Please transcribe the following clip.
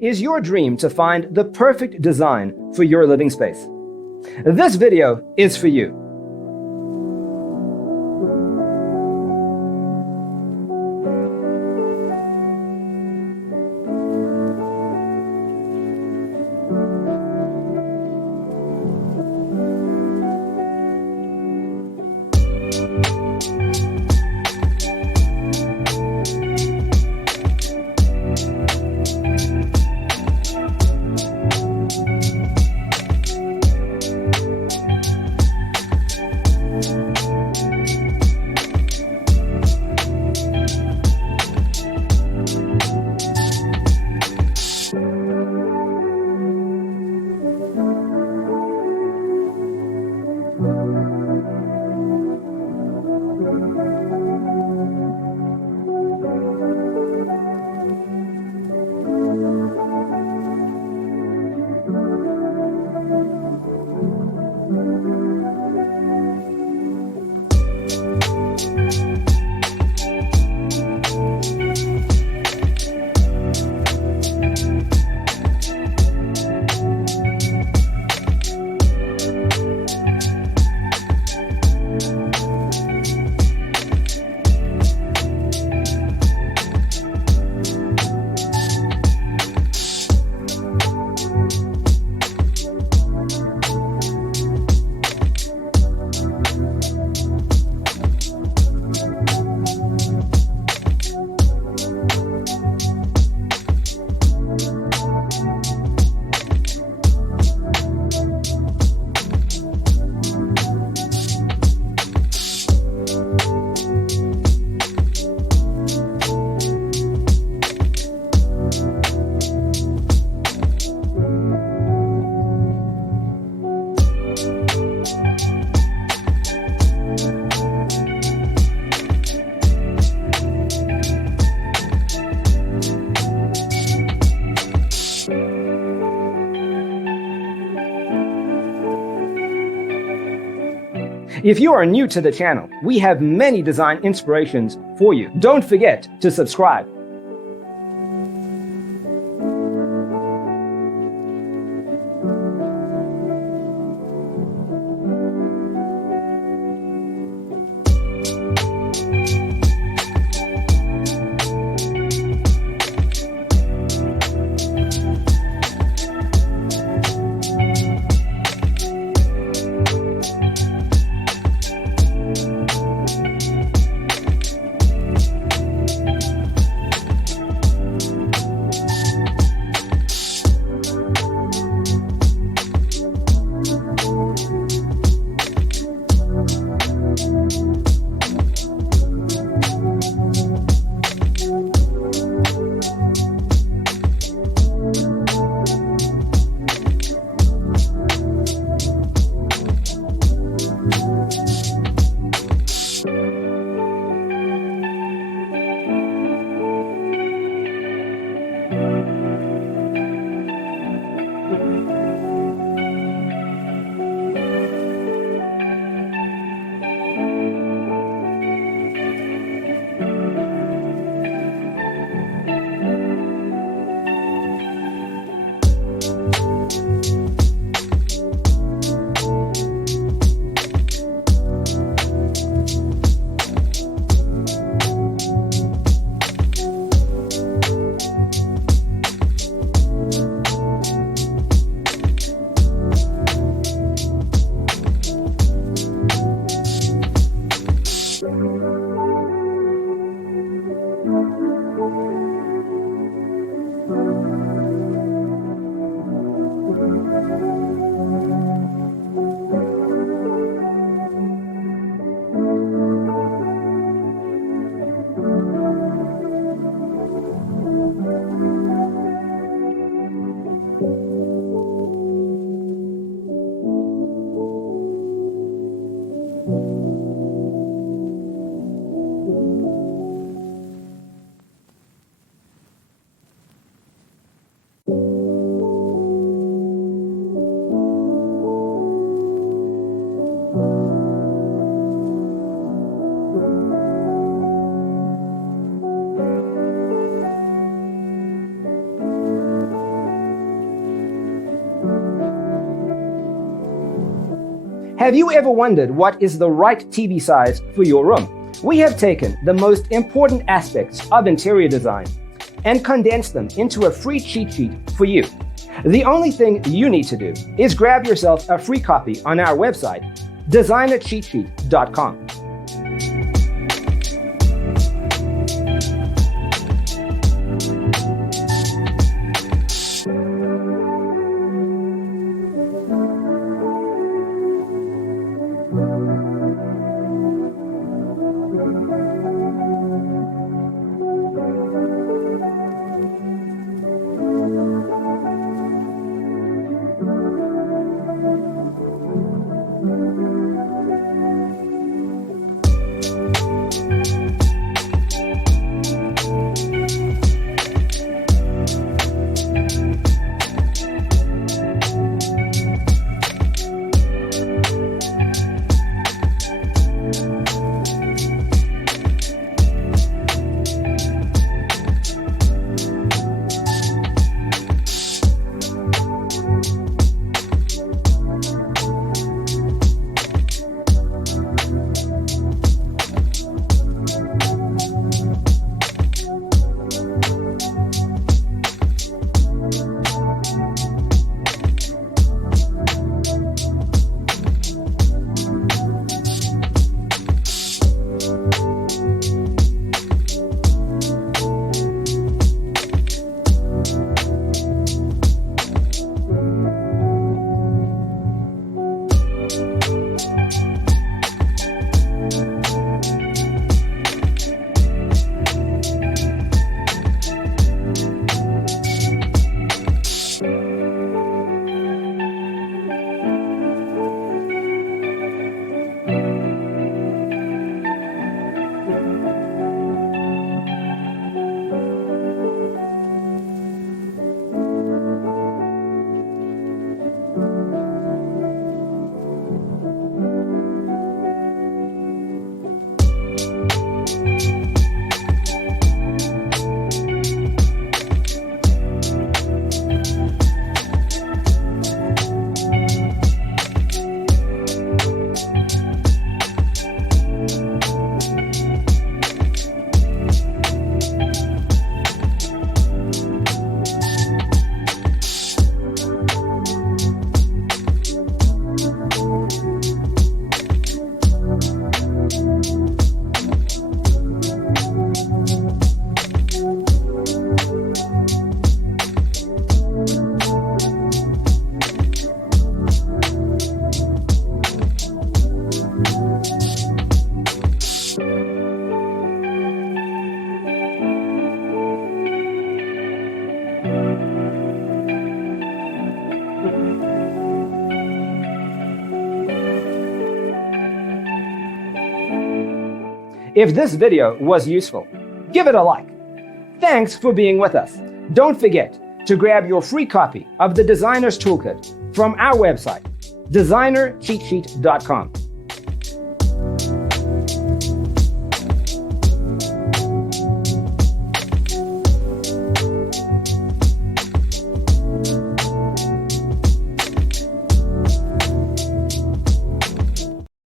Is your dream to find the perfect design for your living space? This video is for you. If you are new to the channel, we have many design inspirations for you. Don't forget to subscribe. Have you ever wondered what is the right TV size for your room? We have taken the most important aspects of interior design and condensed them into a free cheat sheet for you. The only thing you need to do is grab yourself a free copy on our website, designercheatsheet.com. If this video was useful, give it a like. Thanks for being with us. Don't forget to grab your free copy of the Designer's Toolkit from our website, designercheatsheet.com.